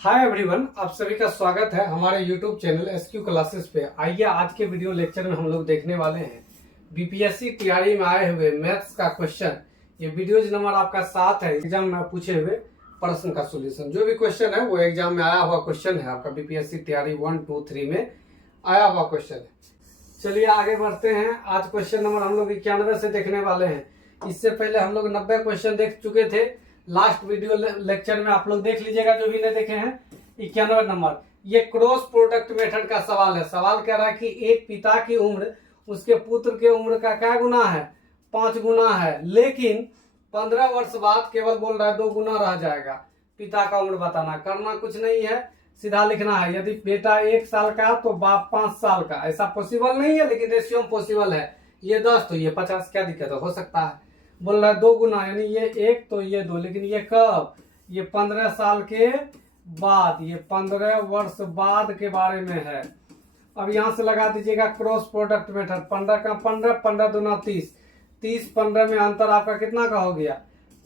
Hi everyone, आप सभी का स्वागत है हमारे यूट्यूब चैनल एसक्यू क्लासेस पे। आइए आज के वीडियो लेक्चर में हम लोग देखने वाले हैं बीपीएससी टीआरई में आए हुए मैथ्स का क्वेश्चन। ये वीडियोज नंबर आपका 7 है। एग्जाम में पूछे हुए प्रश्न का सोल्यूशन, जो भी क्वेश्चन है वो एग्जाम में आया हुआ क्वेश्चन है। आपका बीपीएससी टीआरई 1, 2, 3 में आया हुआ क्वेश्चन है। चलिए आगे बढ़ते हैं। आज क्वेश्चन नंबर हम लोग 91 से देखने वाले हैं। इससे पहले हम लोग 90 क्वेश्चन देख चुके थे। लास्ट वीडियो लेक्चर में आप लोग देख लीजिएगा जो भी नहीं देखे हैं। 91 नंबर ये क्रॉस प्रोडक्ट मेथड का सवाल है। सवाल कह रहा है कि एक पिता की उम्र उसके पुत्र के उम्र का क्या गुना है? 5 गुना है, लेकिन 15 वर्ष बाद केवल बोल रहा है 2 गुना रह जाएगा। पिता का उम्र बताना, करना कुछ नहीं है, सीधा लिखना है। यदि बेटा 1 साल का तो बाप 5 साल का। ऐसा पॉसिबल नहीं है, लेकिन रेशियो में पॉसिबल है। ये 10 तो ये 50, क्या दिक्कत है? हो सकता है। बोल रहा है 2 गुना, यानी ये 1 तो ये 2, लेकिन ये कब? ये 15 साल के बाद, ये 15 वर्ष बाद के बारे में है। अब यहां से लगा दीजिएगा क्रॉस प्रोडक्ट मेथड। 15 का 15, 15 दूना 30, 30 15 में अंतर आपका कितना का हो गया?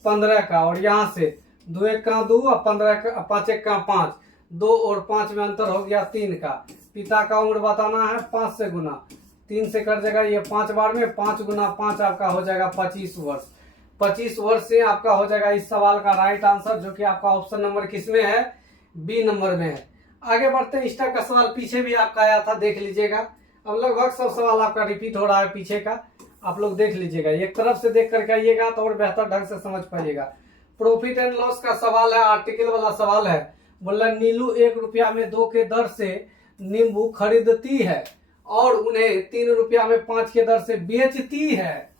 15 का। और यहाँ से 2 1 का 2 और 15 का 5 1 का 5, 2 और 5 में अंतर हो गया 3 का। पिता का उम्र बताना है 5 से गुना, 3 से कर जाएगा ये 5 बार में, 5 गुना 5 आपका हो जाएगा 25 वर्ष। 25 वर्ष से आपका हो जाएगा इस सवाल का राइट आंसर, जो कि आपका ऑप्शन नंबर किसमें है? बी नंबर में है। आगे बढ़ते हैं। इस टाइप का सवाल पीछे भी आपका आया था, देख लीजिएगा। अब लगभग सब सवाल आपका रिपीट हो रहा है पीछे का, आप लोग देख लीजिएगा। एक तरफ से देख करके आइएगा तो और बेहतर ढंग से समझ पाइएगा। प्रॉफिट एंड लॉस का सवाल है, आर्टिकल वाला सवाल है। बोल रहा नीलू 1 रुपया में 2 के दर से नींबू खरीदती है और उन्हें 3 रुपया में 5 के दर से बेचती है।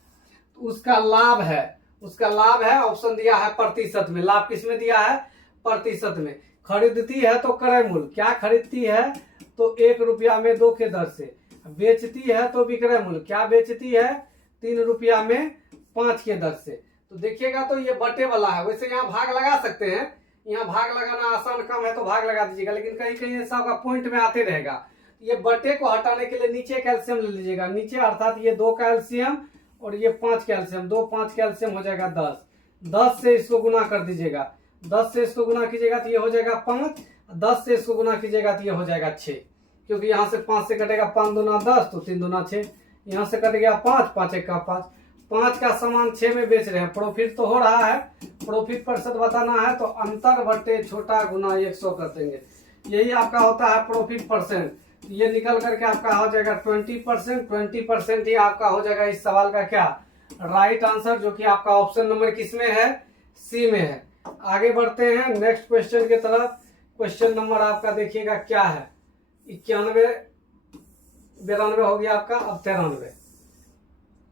उसका लाभ है, उसका लाभ है, ऑप्शन दिया है प्रतिशत में। लाभ किस में दिया है? प्रतिशत में। खरीदती है तो क्रय मूल्य, क्या खरीदती है? तो 1 रुपया में 2 के दर से। बेचती है तो विक्रय मूल्य, क्या बेचती है? 3 रुपया में 5 के दर से। तो देखिएगा तो ये बटे वाला है। वैसे यहाँ भाग लगा सकते हैं, यहाँ भाग लगाना आसान कम है तो भाग लगा दीजिएगा, लेकिन कहीं कहीं ऐसा होगा पॉइंट में आते रहेगा। ये बटे को हटाने के लिए नीचे कैल्शियम ले लीजिएगा। नीचे अर्थात ये 2 कैल्शियम और ये 5 कैल्शियम, 2 5 कैल्शियम हो जाएगा 10। 10 से इसको गुना कर दीजिएगा। 10 से इसको गुना कीजिएगा तो ये हो जाएगा 5। 10 से इसको गुना कीजिएगा तो ये हो जाएगा 6, क्योंकि यहाँ से 5 से कटेगा 5 दूना 10 तो 3 दूना 6। यहाँ से कट गया 5, 5 1 का 5। 5 का सामान 6 में बेच रहे हैं। प्रॉफिट तो हो रहा है, प्रॉफिट प्रतिशत बताना है तो अंतर बटे छोटा गुना 100 कर देंगे। यही आपका होता है प्रॉफिट परसेंट। ये निकल करके आपका हो जाएगा 20%। 20% ही आपका हो जाएगा इस सवाल का क्या? राइट आंसर, जो कि आपका ऑप्शन नंबर किसमें है? सी में है। आगे बढ़ते हैं नेक्स्ट क्वेश्चन की तरफ। क्वेश्चन नंबर आपका देखिएगा क्या है? 91 92 हो गया आपका। अब 93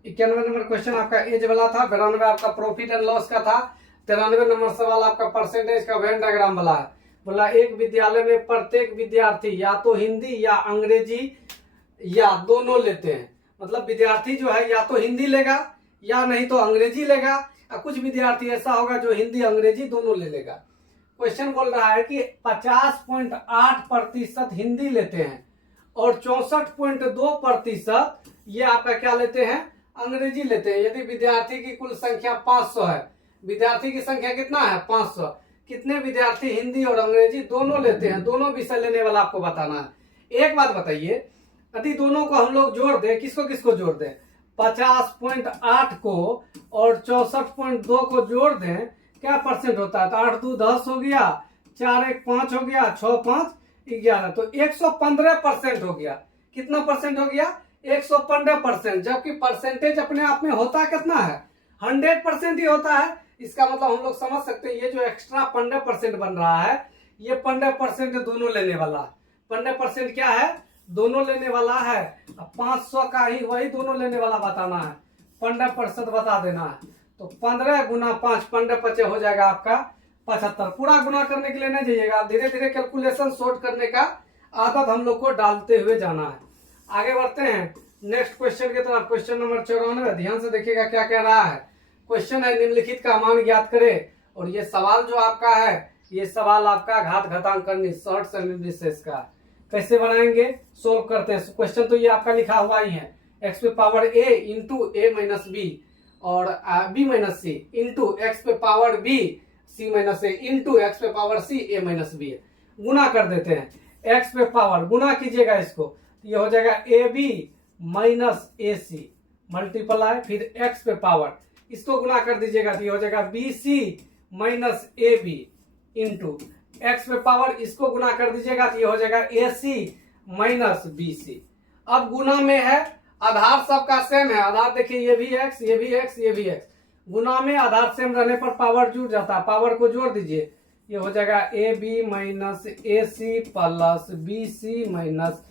91 नंबर क्वेश्चन आपका एज वाला था, 92 आपका प्रॉफिट एंड लॉस का था। 93 नंबर सवाल आपका परसेंटेज का वेन डायग्राम वाला है। बोला एक विद्यालय में प्रत्येक विद्यार्थी या तो हिंदी या अंग्रेजी या दोनों लेते हैं। मतलब विद्यार्थी जो है या तो हिंदी लेगा या नहीं तो अंग्रेजी लेगा, या कुछ विद्यार्थी ऐसा होगा जो हिंदी अंग्रेजी दोनों ले लेगा। क्वेश्चन बोल रहा है कि 50.8% हिंदी लेते हैं और 64.2% ये आपका क्या लेते हैं? अंग्रेजी लेते हैं। यदि विद्यार्थी की कुल संख्या 500 है, विद्यार्थी की संख्या कितना है? 500। कितने विद्यार्थी हिंदी और अंग्रेजी दोनों लेते हैं? दोनों विषय लेने वाला आपको बताना है। एक बात बताइए, यदि दोनों को हम लोग जोड़ दें, किसको किसको जोड़ दें? 50.8 को और 64.2 को जोड़ दें, क्या परसेंट होता है? तो 8 2 10 हो गया, 4 1 5 हो गया, 6 5 11, तो 115% हो गया। कितना परसेंट हो गया? 115%। जबकि परसेंटेज अपने आप में होता कितना है? 100% ही होता है। इसका मतलब हम लोग समझ सकते हैं ये जो एक्स्ट्रा 15% बन रहा है, ये 15% दोनों लेने वाला है। 15% क्या है? दोनों लेने वाला है। 500 का ही वही दोनों लेने वाला बताना है। 15% बता देना है। तो 15 गुना 5, 15 5 हो जाएगा आपका 75। पूरा गुना करने के लिए नहीं जाइएगा, धीरे धीरे कैलकुलेशन शॉर्ट करने का आदत हम लोग को डालते हुए जाना है। आगे बढ़ते हैं नेक्स्ट क्वेश्चन की तरफ। क्वेश्चन नंबर 94, ध्यान से देखिएगा क्या कह रहा है। क्वेश्चन है निम्नलिखित का मान ज्ञात करे। और ये सवाल जो आपका है, ये सवाल आपका घात घातांक करनी शॉर्ट से निर्विशेष का। कैसे बनाएंगे? सोल्व करते हैं। क्वेश्चन तो ये आपका लिखा हुआ ही है, एक्स पे power a into a minus b और b minus c into x पे power b c minus a into x पे power c a minus b है। गुना कर देते हैं। x पे पावर गुना कीजिएगा इसको, तो ये हो जाएगा AB माइनस AC मल्टीप्लाई फिर x पे पावर इसको गुना कर दीजिएगा, तो ये हो जाएगा BC minus AB into x पे पावर इसको गुना कर दीजिएगा, तो ये हो जाएगा AC माइनस BC। अब गुना में है, आधार सबका सेम है, आधार देखिए ये भी x ये भी x ये भी x, गुना में आधार सेम रहने पर पावर जुड़ जाता है, पावर को जोड़ दीजिए, ये हो जाएगा AB minus AC plus BC minus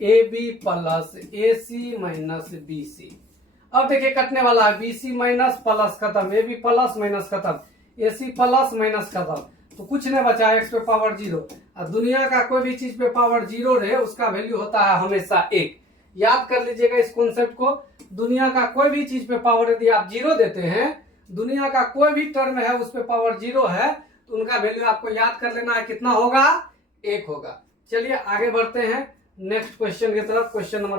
AB plus AC minus BC। अब देखिए कटने वाला है, BC माइनस प्लस खत्म, AB प्लस माइनस खत्म, AC प्लस माइनस खत्म, तो कुछ नहीं बचा, x पे पावर 0। और दुनिया का कोई भी चीज पे पावर 0 रहे उसका वैल्यू होता है हमेशा 1। याद कर लीजिएगा इस कॉन्सेप्ट को। दुनिया का कोई भी चीज पे पावर यदि आप 0 देते हैं, दुनिया का कोई भी टर्म है उस पे पावर 0 है, तो उनका वैल्यू आपको याद कर लेना है, कितना होगा, 1 होगा। चलिए आगे बढ़ते हैं नेक्स्ट क्वेश्चन की तरफ। क्वेश्चन नंबर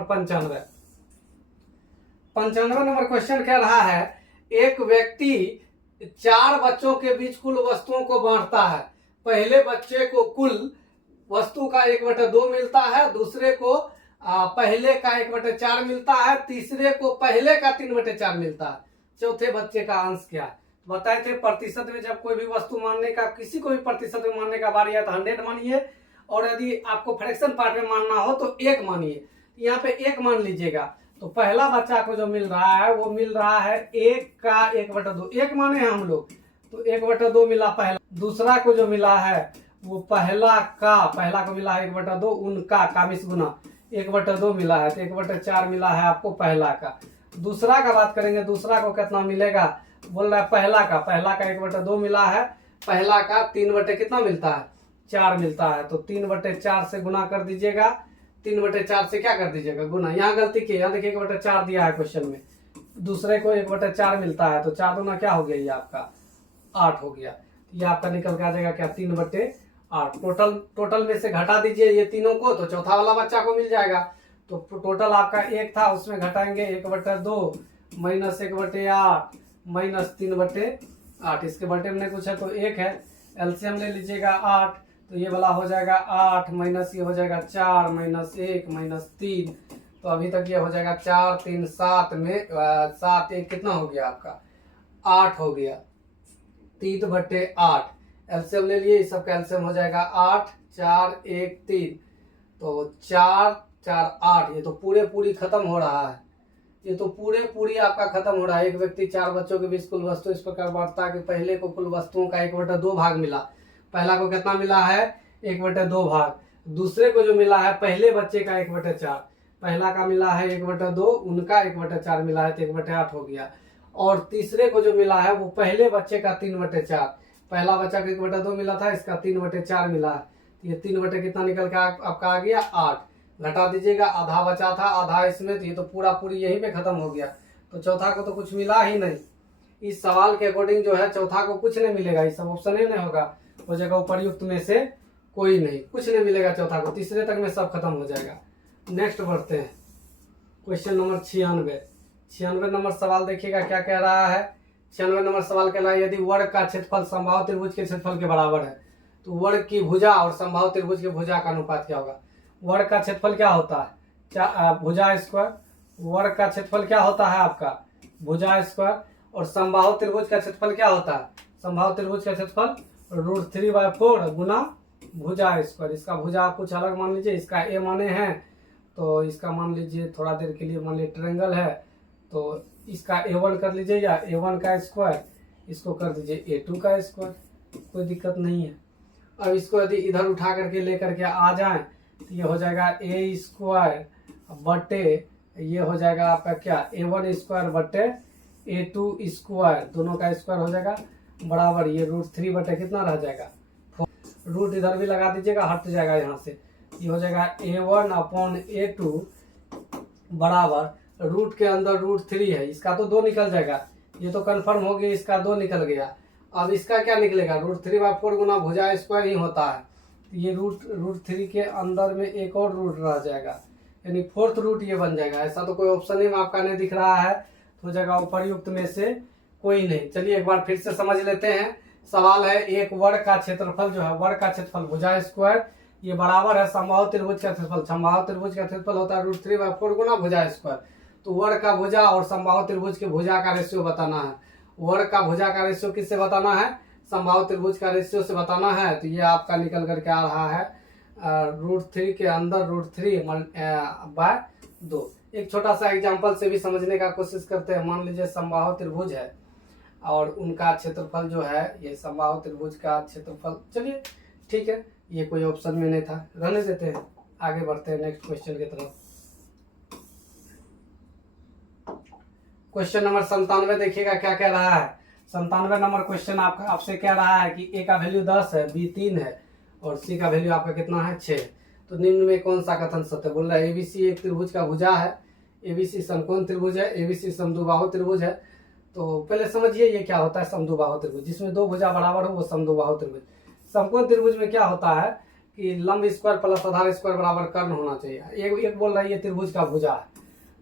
95 नंबर क्वेश्चन कह रहा है, एक व्यक्ति 4 बच्चों के बीच कुल वस्तुओं को बांटता है। पहले बच्चे को कुल वस्तु का 1/2 मिलता है, दूसरे को पहले का 1/4 मिलता है, तीसरे को पहले का 3/4 मिलता है, चौथे बच्चे का अंश क्या है। बताए थे प्रतिशत में जब कोई भी वस्तु मानने का, किसी को भी प्रतिशत में मानने का बारी है तो 100 मानिए, और यदि आपको फ्रैक्शन पार्ट में मानना हो तो 1 मानिए। यहाँ पे 1 मान लीजिएगा, तो पहला बच्चा को जो मिल रहा है वो मिल रहा है 1 का 1/2, 1 माने हैं हम लोग, तो 1/2 मिला पहला। दूसरा को जो मिला है वो पहला को मिला है 1/2, उनका का मिस गुना 1/2 मिला है, तो 1/4 मिला है आपको पहला का। दूसरा का बात करेंगे, दूसरा को कितना मिलेगा, बोल रहा है पहला का 1/2 मिला है, पहला का 3 कितना मिलता है, 4 मिलता है, तो 3/4 से गुना कर दीजिएगा, 3/4 से क्या कर दीजिएगा, गुना। यहाँ गलती की, यहाँ देखिए 1/4 दिया है क्वेश्चन में, दूसरे को 1/4 मिलता है, तो 4 दूना क्या हो गया, ये आपका 8 हो गया। ये आपका निकल के आ जाएगा क्या, 3/8। टोटल में से घटा दीजिए ये तीनों को, तो चौथा वाला बच्चा को मिल जाएगा। तो टोटल आपका 1 था, उसमें घटाएंगे 1/2 माइनस 1/8 माइनस 3/8, इसके बटे में कुछ है तो 1 है, एलसीएम ले लीजिएगा 8, तो ये वाला हो जाएगा 8 माइनस ये हो जाएगा 4 माइनस 1 माइनस 3, तो अभी तक ये हो जाएगा 4 3 7 में 7 1 कितना हो गया आपका, 8 हो गया, 3/8। एलसीएम ले लिए, सब का एलसीएम हो जाएगा 8 4 1 3, तो 4 4 8, ये तो पूरी खत्म हो रहा है, ये तो पूरी आपका खत्म हो रहा है। एक व्यक्ति 4 बच्चों के बीच कुल वस्तु इस प्रकार बांटता है कि पहले को कुल वस्तुओं का 1/2 भाग मिला, पहला को कितना मिला है, 1/2 भाग, दूसरे को जो मिला है पहले बच्चे का 1/4, पहला का मिला है 1/2, उनका 1/4 मिला है, तो 1/8 हो गया, और तीसरे को जो मिला है वो पहले बच्चे का 3/4, पहला बच्चा को 1/2 मिला था, इसका 3/4 मिला है, ये 3 कितना निकल के आपका आ गया 8। घटा दीजिएगा, आधा बचा था, आधा इसमें, तो ये तो पूरी यहीं पे खत्म हो गया, तो चौथा को तो कुछ मिला ही नहीं। इस सवाल के अकॉर्डिंग जो है चौथा को कुछ नहीं मिलेगा, इस सब ऑप्शन ही नहीं होगा, हो जाएगा उपर्युक्त में से कोई नहीं, कुछ नहीं मिलेगा चौथा को, तीसरे तक में सब खत्म हो जाएगा। नेक्स्ट बढ़ते हैं, क्वेश्चन नंबर 96 नंबर सवाल देखिएगा क्या कह रहा है। 96 नंबर सवाल कह रहा है, यदि वर्ग का क्षेत्रफल समबाहु त्रिभुज के क्षेत्रफल के बराबर है, तो वर्ग की भुजा और समबाहु त्रिभुज के भुजा का अनुपात क्या होगा। वर्ग का क्षेत्रफल क्या होता है, भुजा स्क्वायर, वर्ग का क्षेत्रफल क्या होता है आपका, भुजा स्क्वायर, और समबाहु त्रिभुज का क्षेत्रफल क्या होता है, समबाहु त्रिभुज का क्षेत्रफल √3/4 गुना भुजा स्क्वायर। इसका भुजा आप कुछ अलग मान लीजिए, इसका ए माने हैं, तो इसका मान लीजिए थोड़ा देर के लिए मान लीजिए ट्रायंगल है, तो इसका A1 कर लीजिए, या A1 का स्क्वायर, इसको कर दीजिए A2 का स्क्वायर, कोई दिक्कत नहीं है। अब इसको यदि इधर उठा करके लेकर के आ जाएं, तो ये हो जाएगा A स्क्वायर बटे, ये हो जाएगा आपका क्या, A1 स्क्वायर बटे A2 स्क्वायर, दोनों का स्क्वायर हो जाएगा बराबर, ये √3 बटे कितना रह जाएगा, रूट इधर भी लगा दीजिएगा, हट जाएगा यहाँ से, ये हो जाएगा A1/A2 बराबर रूट के अंदर √3 है, इसका तो 2 निकल जाएगा, ये तो कंफर्म हो गया, इसका 2 निकल गया। अब इसका क्या निकलेगा, √3/4 गुना भुजा स्क्वायर ही होता है, ये √3 के अंदर में एक और रूट रह जाएगा, यानी 4th रूट ये बन जाएगा। ऐसा तो कोई ऑप्शन ही आपका नहीं दिख रहा है, तो हो जाएगा उपर्युक्त में से कोई नहीं। चलिए एक बार फिर से समझ लेते हैं सवाल है एक वर्ग का क्षेत्रफल जो है, वर्ग का क्षेत्रफल भुजा स्क्वायर, ये बराबर है समबाहु त्रिभुज का क्षेत्रफल। समबाहु त्रिभुज का क्षेत्रफल होता है √3/4 गुना भुजा स्क्वायर। तो वर्ग का भुजा और समबाहु त्रिभुज के भुजा का रेशियो बताना है। वर्ग का भुजा का रेशियो किससे बताना है? समबाहु त्रिभुज का रेशियो से बताना है। तो ये आपका निकल करके आ रहा है √3 के अंदर √3/2। एक छोटा सा एग्जांपल से भी समझने का कोशिश करते हैं। मान लीजिए समबाहु त्रिभुज है और उनका क्षेत्रफल जो है, ये समबाहु त्रिभुज का क्षेत्रफल, चलिए ठीक है, ये कोई ऑप्शन में नहीं था, रहने देते हैं, आगे बढ़ते हैं नेक्स्ट क्वेश्चन की तरफ। क्वेश्चन नंबर 97 देखिएगा क्या कह रहा है। 97 नंबर क्वेश्चन आपसे कह रहा है कि ए का वैल्यू 10 है, बी 3 है और सी का वैल्यू आपका कितना है? 6। तो निम्न में कौन सा कथन सत्य? बोल रहा है एबीसी एक त्रिभुज का भुजा है, एबीसी समकोण त्रिभुज है, एबीसी समद्विबाहु त्रिभुज है। तो पहले समझिए ये क्या होता है समद्विबाहु त्रिभुज, जिसमें दो भुजा बराबर हो वो समद्विबाहु त्रिभुज। समकोण त्रिभुज में क्या होता है कि लंब स्क्वायर प्लस आधार स्क्वायर बराबर कर्ण होना चाहिए। एक बोल रहा है ये त्रिभुज का भुजा है।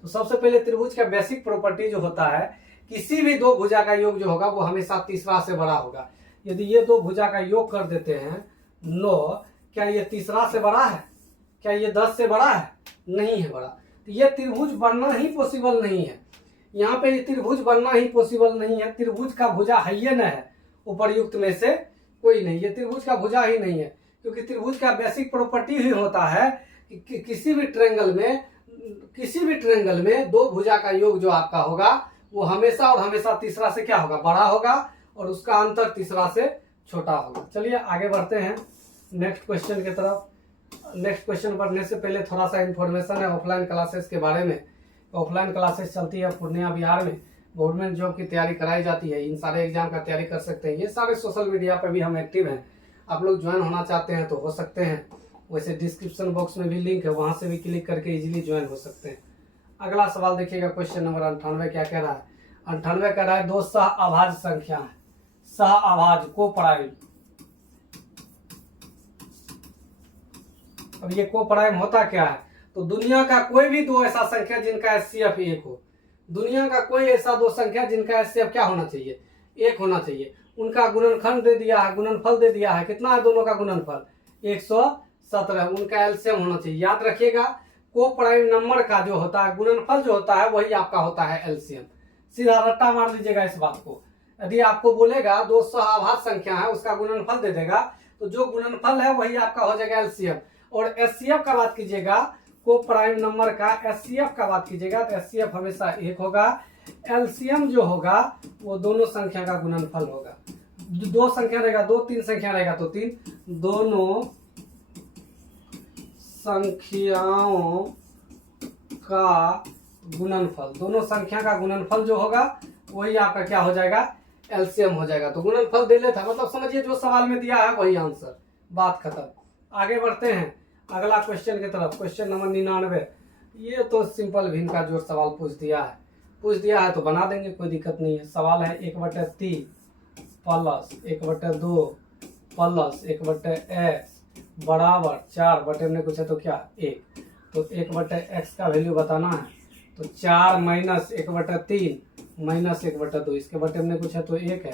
तो सबसे पहले त्रिभुज का बेसिक प्रॉपर्टी जो होता है, किसी भी दो भुजा का योग जो होगा वो हमेशा तीसरा से बड़ा होगा। यदि ये दो भुजा का योग कर देते हैं 9, क्या ये तीसरा से बड़ा है? क्या ये 10 से बड़ा है? नहीं है बड़ा। तो ये त्रिभुज बनना ही पॉसिबल नहीं है। यहाँ पे ये त्रिभुज बनना ही पॉसिबल नहीं है। त्रिभुज का भुजा है ही न है, उपर्युक्त में से कोई नहीं, ये त्रिभुज का भुजा ही नहीं है। क्योंकि त्रिभुज का बेसिक प्रॉपर्टी ही होता है कि किसी भी ट्रायंगल में दो भुजा का योग जो आपका होगा वो हमेशा और हमेशा तीसरा से क्या होगा? बड़ा होगा और उसका अंतर तीसरा से छोटा होगा। चलिए आगे बढ़ते हैं नेक्स्ट क्वेश्चन की तरफ। नेक्स्ट क्वेश्चन बढ़ने से पहले थोड़ा सा इन्फॉर्मेशन है ऑफलाइन क्लासेस के बारे में। ऑफलाइन क्लासेस चलती है पूर्णिया बिहार में, गवर्नमेंट जॉब की तैयारी कराई जाती है। इन सारे एग्जाम का तैयारी कर सकते हैं। ये सारे सोशल मीडिया पर भी हम एक्टिव हैं। आप लोग ज्वाइन होना चाहते हैं तो हो सकते हैं। वैसे डिस्क्रिप्शन बॉक्स में भी लिंक है, वहां से भी क्लिक करके इजीली ज्वाइन हो सकते हैं। अगला सवाल देखिएगा क्वेश्चन नंबर 98 क्या कह रहा है। 98 कह रहा है दो सह अभाज्य संख्या है, सह अभाज्य को प्राइम। अब ये को प्राइम होता क्या है? तो दुनिया का कोई भी दो ऐसा संख्या जिनका एचसीएफ 1 हो, दुनिया का कोई ऐसा दो संख्या जिनका एचसीएफ क्या होना चाहिए? 1 होना चाहिए। उनका गुणनखंड दे दिया है, गुणनफल दे दिया है। कितना है दोनों का गुणनफल? 117। उनका एलसीएम होना चाहिए। याद रखिएगा को प्राइम नंबर का जो होता है गुणनफल जो होता है वही आपका होता है एलसीएम। सीधा रट्टा मार लीजिएगा इस बात को। यदि आपको बोलेगा दो सहअभाज्य संख्या है उसका गुणनफल दे देगा, तो जो गुणनफल है वही आपका हो जाएगा एलसीएम। और एचसीएफ का बात कीजिएगा, को प्राइम नंबर का एचसीएफ का बात कीजिएगा तो एचसीएफ हमेशा 1 होगा। एलसीएम जो होगा वो दोनों संख्या का गुणनफल होगा। दो संख्या रहेगा, 2 3 संख्या रहेगा तो 3, दोनों संख्याओं का गुणनफल, दोनों संख्या का गुणनफल जो होगा वही आपका क्या हो जाएगा? एलसीएम हो जाएगा। तो गुणनफल दे लेता, मतलब समझिए जो सवाल में दिया है वही आंसर, बात खत्म। आगे बढ़ते हैं अगला क्वेश्चन की तरफ। Question number 99। ये तो सिंपल भिन्न का जोड़ सवाल पूछ दिया है तो बना देंगे, कोई दिक्कत नहीं है। सवाल है 1/3 प्लस 1/2 प्लस 1/x बराबर 4 बटे में कुछ है तो क्या 1। तो 1/x का वैल्यू बताना है। तो 4 माइनस 1/3 माइनस 1/2, इसके बटे में कुछ है तो 1 है।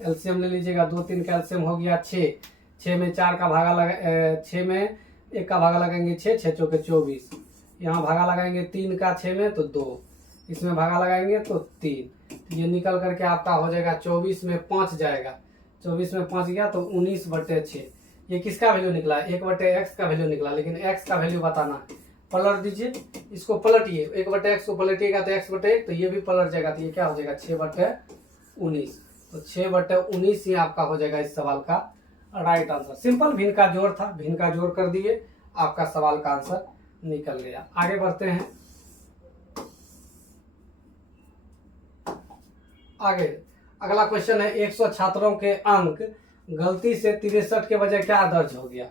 एलसीएम ले लीजिएगा, 2 3 का एलसीएम हो गया 6। 6 में 4 का भागा लगा, 6 में 1 का भागा लगाएंगे 6, 6 चौके 24। यहाँ भागा लगाएंगे 3 का 6 में तो 2, इसमें भागा लगाएंगे तो 3। ये निकल करके आपका हो जाएगा 24 में 5 जाएगा। 24 में 5 गया तो 19/6। ये किसका वैल्यू निकला? 1/x का वैल्यू निकला। लेकिन x का वैल्यू बताना है। पलट दीजिए, इसको पलटिए, 1/x को पलटिएगा तो x/1, तो ये भी पलट जाएगा। तो ये क्या हो जाएगा 6/19। तो 6/19 ही आपका हो जाएगा इस सवाल का राइट आंसर। सिंपल भिन्न का जोड़ था, भिन्न का जोड़ कर दिए, आपका सवाल का आंसर निकल गया। आगे बढ़ते हैं। आगे अगला क्वेश्चन है 100 छात्रों के अंक गलती से 63 के बजाय क्या दर्ज हो गया?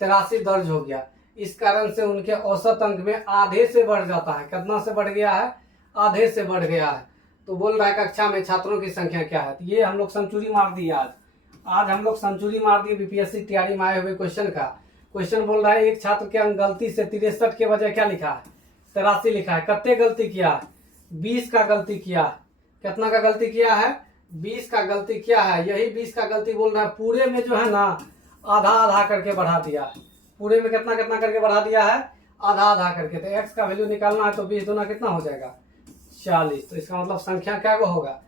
83 दर्ज हो गया। इस कारण से उनके औसत अंक में आधे से बढ़ जाता है। कितना से बढ़ गया है? आधे से बढ़ गया है। तो बोल रहा है कक्षा में छात्रों की संख्या क्या है? तो ये हम लोग सेंचुरी मार दिए आज हम लोग सेंचुरी मार दिए बीपीएससी तैयारी में आए हुए क्वेश्चन का। क्वेश्चन बोल रहा है एक छात्र के अंक गलती से 63 के बजाय क्या लिखा है? 83 लिखा है। कितने गलती किया है? 20 का गलती किया है। कितना का गलती किया है? 20 का गलती क्या है, यही 20 का गलती बोल रहा है। पूरे में जो है ना आधा आधा करके बढ़ा दिया है। पूरे में कितना कितना करके बढ़ा दिया है, आधा आधा करके। तो x का वैल्यू निकालना है तो 20 दूना कितना हो जाएगा, 40। तो इसका मतलब संख्या क्या को होगा,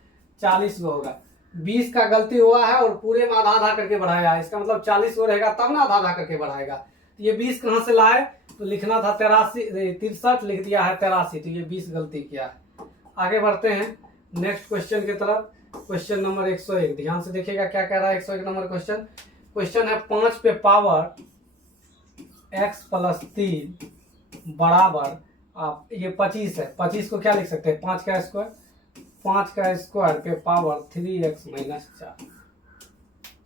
40 को होगा। 20 का गलती हुआ है और पूरे में आधा आधा करके बढ़ाया है, इसका मतलब 40 को रहेगा तब ना आधा आधा करके बढ़ाएगा। तो ये 20 कहाँ से लाए, तो लिखना था 63 लिख दिया है 83, तो ये 20 गलती किया है। आगे बढ़ते हैं नेक्स्ट क्वेश्चन की तरफ। क्वेश्चन नंबर 101, ध्यान से देखिएगा क्या कह रहा है। 101 नंबर क्वेश्चन है 5 पे पावर x प्लस 3 बराबर, आप ये 25 है, 25 को क्या लिख सकते हैं, 5 का स्क्वायर पे पावर 3x माइनस 4।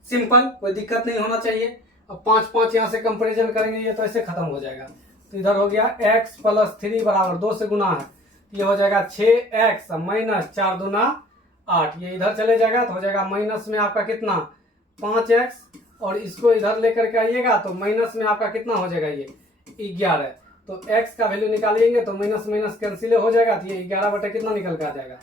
सिंपल, कोई दिक्कत नहीं होना चाहिए। अब 5 यहाँ से कंपेरिजन करेंगे, ये तो ऐसे खत्म हो जाएगा। तो इधर हो गया x प्लस 3 बराबर 2 से गुना है, ये हो जाएगा 6x माइनस 4 दूना 8। ये इधर चले जाएगा तो हो जाएगा माइनस में आपका कितना 5x, और इसको इधर लेकर के आइएगा तो माइनस में आपका कितना हो जाएगा ये 11। तो x का वैल्यू निकालिएंगे तो माइनस माइनस कैंसिल हो जाएगा, तो ये 11 बटे कितना निकल के आ जाएगा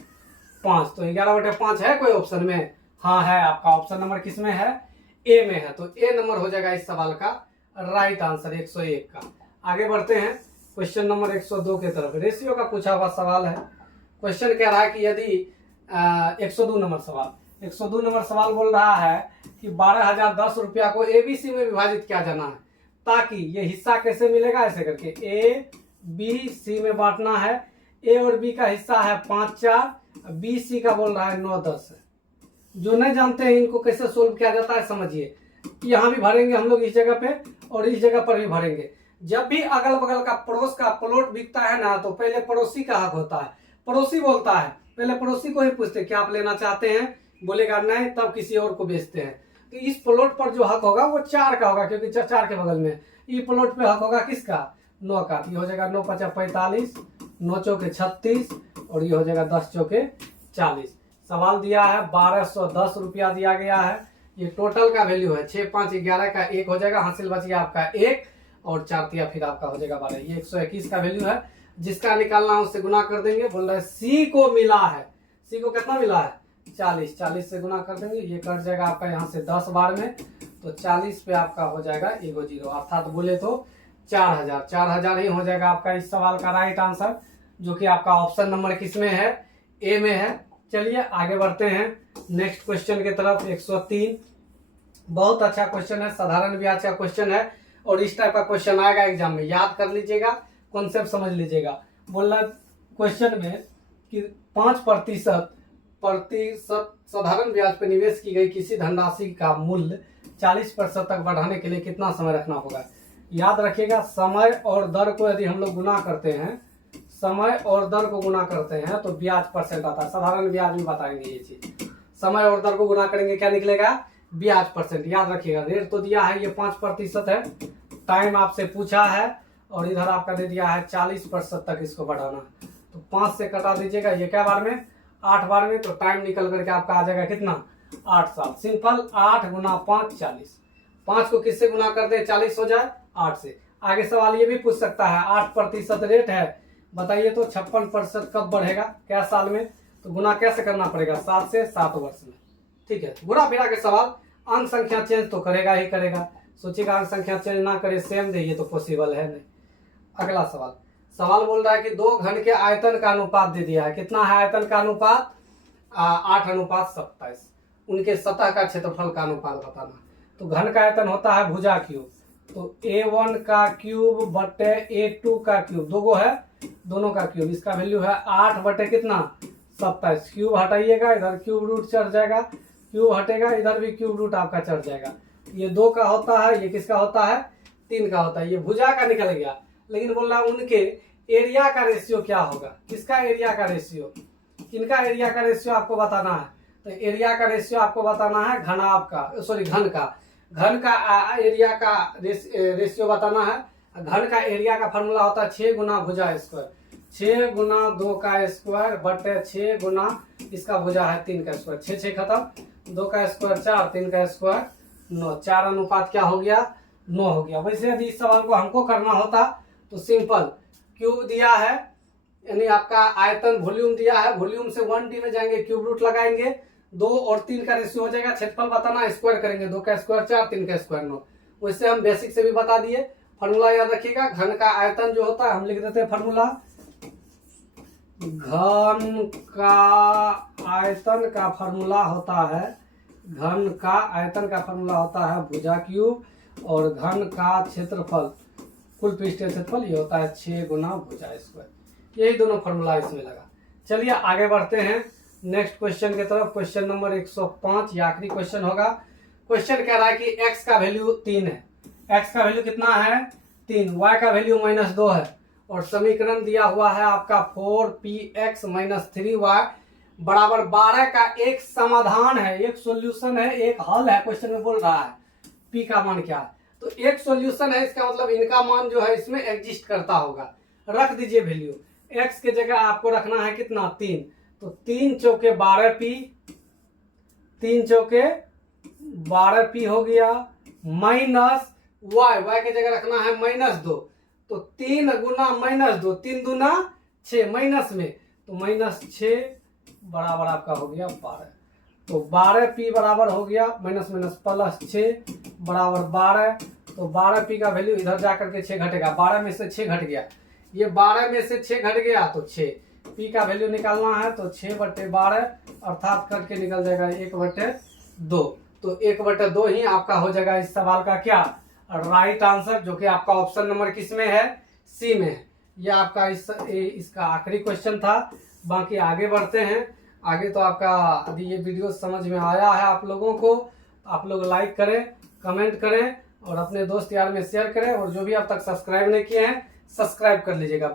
5। तो 11 बटे 5 है कोई ऑप्शन में, हाँ है। आपका ऑप्शन नंबर किस में है, ए में है। तो ए नंबर हो जाएगा इस सवाल का राइट आंसर 101 का। आगे बढ़ते हैं क्वेश्चन नंबर 102 की तरफ। रेशियो का पूछा हुआ सवाल है। क्वेश्चन कह रहा है कि यदि 102 नंबर सवाल बोल रहा है कि 12,010 रुपया को एबीसी में विभाजित किया जाना है, ताकि ये हिस्सा कैसे मिलेगा, ऐसे करके ए बी सी में बांटना है। ए और बी का हिस्सा है 5-4, बी सी का बोल रहा है 9-10 है। जो नहीं जानते हैं इनको कैसे सोल्व किया जाता है समझिए। यहाँ भी भरेंगे हम लोग इस जगह पे और इस जगह पर भी भरेंगे। जब भी अगल बगल का पड़ोस का प्लॉट बिकता है ना, तो पहले पड़ोसी का हक होता है। पड़ोसी बोलता है, पहले पड़ोसी को ही पूछते क्या आप लेना चाहते हैं, बोलेगा नहीं, तब किसी और को बेचते हैं। तो इस प्लॉट पर जो हक होगा वो 4 का होगा, क्योंकि 4 के बगल में। ये प्लॉट पे हक होगा किसका, 9 का। ये हो जाएगा 9×5 = 45, 9×4 = 36, और ये हो जाएगा 10×4 = 40। सवाल दिया है 1210 रुपया दिया गया है। ये टोटल का वैल्यू है 6 5 11 का 1 हो जाएगा, हासिल बच गया आपका 1, और 4 तिया फिर आपका हो जाएगा 12। ये 121 का वैल्यू है, जिसका निकालना है उससे गुना कर देंगे। बोल रहा है सी को मिला है, सी को कितना मिला है 40, 40 से गुना कर देंगे, ये कट जाएगा आपका यहाँ से 10 बार में। तो 40 पे आपका हो जाएगा 1 0, अर्थात बोले तो 4000 ही हो जाएगा आपका इस सवाल का राइट आंसर, जो कि आपका ऑप्शन नंबर किस में है, ए में है। चलिए आगे बढ़ते हैं नेक्स्ट क्वेश्चन की तरफ। 103 बहुत अच्छा क्वेश्चन है, साधारण ब्याज का क्वेश्चन है, और इस टाइप का क्वेश्चन आएगा एग्जाम में, याद कर लीजिएगा, कॉन्सेप्ट समझ लीजिएगा। बोलना क्वेश्चन में कि 5% साधारण ब्याज पर निवेश की गई किसी धनराशि का मूल्य 40% तक बढ़ाने के लिए कितना समय रखना होगा। याद रखिएगा, समय और दर को यदि हम लोग गुना करते हैं, समय और दर को गुना करते हैं तो ब्याज परसेंट आता है। साधारण ब्याज में बताएंगे ये चीज, समय और दर को गुना करेंगे क्या निकलेगा, ब्याज परसेंट। याद रखिएगा, रेट तो दिया है ये 5% है, टाइम आपसे पूछा है, और इधर आपका दे दिया है 40% तक इसको बढ़ाना। तो 5 से कटा दीजिएगा, ये क्या बार में 8 बार में, तो टाइम निकल करके आपका आ जाएगा कितना 8 साल। सिंपल, 8 × 5 = 40। 5 को किससे गुना कर दे 40 हो जाए 8 से। आगे सवाल ये भी पूछ सकता है 8% रेट है, बताइए तो 56% कब बढ़ेगा, क्या साल में। तो गुना कैसे करना पड़ेगा, 7 से 7 वर्ष में। ठीक है, बुरा फिरा के सवाल, अंक संख्या चेंज तो करेगा ही करेगा। सोचिएगा अंक संख्या चेंज ना करे सेम दे, ये तो पॉसिबल है नहीं। अगला सवाल बोल रहा है कि 2 घन के आयतन का अनुपात दे दिया है। कितना है आयतन का अनुपात, 8:27। उनके सतह का क्षेत्रफल का अनुपात बताना। तो घन का आयतन होता है भुजा क्यूब, तो A1 का क्यूब बटे A2 का क्यूब, दो है, दोनों का क्यूब। इसका वैल्यू है 8 बटे कितना 27। क्यूब हटाइएगा, इधर क्यूब रूट चढ़ जाएगा, क्यूब हटेगा, इधर भी क्यूब रूट आपका चढ़ जाएगा। ये 2 का होता है, ये किसका होता है 3 का होता है। ये भुजा का निकल गया, लेकिन बोल रहा है उनके एरिया का रेशियो क्या होगा। किसका एरिया का रेशियो, किनका एरिया का रेशियो आपको बताना है। तो एरिया का रेशियो आपको बताना है घन का एरिया का रेशियो बताना है। घन का एरिया का फॉर्मूला होता है 6 गुना भुजा स्क्वायर, 6 गुना 2 का स्क्वायर बटे 6 गुना इसका भुजा है 3 का स्क्वायर। 6 6 खत्म, 2 का स्क्वायर 4, 3 का स्क्वायर 9, 4 अनुपात क्या हो गया 9 हो गया। वैसे यदि इस सवाल को हमको करना होता तो सिंपल, क्यूब दिया है यानी आपका आयतन वॉल्यूम दिया है, वॉल्यूम से 1D में जाएंगे, क्यूब रूट लगाएंगे, 2 और 3 का रेशियो हो जाएगा। क्षेत्रफल बताना, स्क्वायर करेंगे, 2 का स्क्वायर 4, 3 का स्क्वायर 9। वैसे हम बेसिक से भी बता दिए। फॉर्मूला याद रखिएगा, घन का आयतन जो होता है हम लिख देते हैं फॉर्मूला, घन का आयतन का फॉर्मूला होता है, घन का आयतन का फॉर्मूला होता है भुजा क्यूब, और घन का क्षेत्रफल कुल पृष्ठीय क्षेत्रफल ये होता है 6 गुना भुजा स्क्वायर। यही दोनों फॉर्मूला इसमें लगा। चलिए आगे बढ़ते हैं नेक्स्ट क्वेश्चन की तरफ। क्वेश्चन नंबर 105, ये आखिरी क्वेश्चन होगा। क्वेश्चन कह रहा है कि x का वैल्यू 3 है, x का वैल्यू कितना है 3, y का वैल्यू -2 है, और समीकरण दिया हुआ है आपका 4px - 3y बराबर 12 का एक समाधान है, एक सॉल्यूशन है, एक हल है। क्वेश्चन में बोल रहा है p का मान क्या है, तो एक सॉल्यूशन है, इसका मतलब इनका मान जो है इसमें एग्जिस्ट करता होगा। रख दीजिए वैल्यू, x के जगह आपको रखना है कितना 3, तो 3 चौके 12p, 3 चौके 12p हो गया, माइनस y के जगह रखना है -2, तो 3 गुना -2, 3 दूना 6, माइनस में तो -6 बराबर आपका हो गया 12। तो 12p बराबर हो गया माइनस +6 बराबर 12। तो 12p का वैल्यू इधर जाकर के 6 घटेगा, 12 में से 6 घट गया, ये 12 में से 6 घट गया तो 6, p का वैल्यू निकालना है तो 6/12 अर्थात कट के निकल जाएगा 1/2। तो 1/2 ही आपका हो जाएगा इस सवाल का क्या राइट आंसर, जो कि आपका ऑप्शन नंबर किस में है, सी में है। यह आपका इसका आखिरी क्वेश्चन था। बाकी आगे बढ़ते हैं। आगे तो आपका अभी ये वीडियो समझ में आया है आप लोगों को, आप लोग लाइक करें, कमेंट करें और अपने दोस्त यार में शेयर करें, और जो भी अब तक सब्सक्राइब नहीं किए हैं सब्सक्राइब कर लीजिएगा।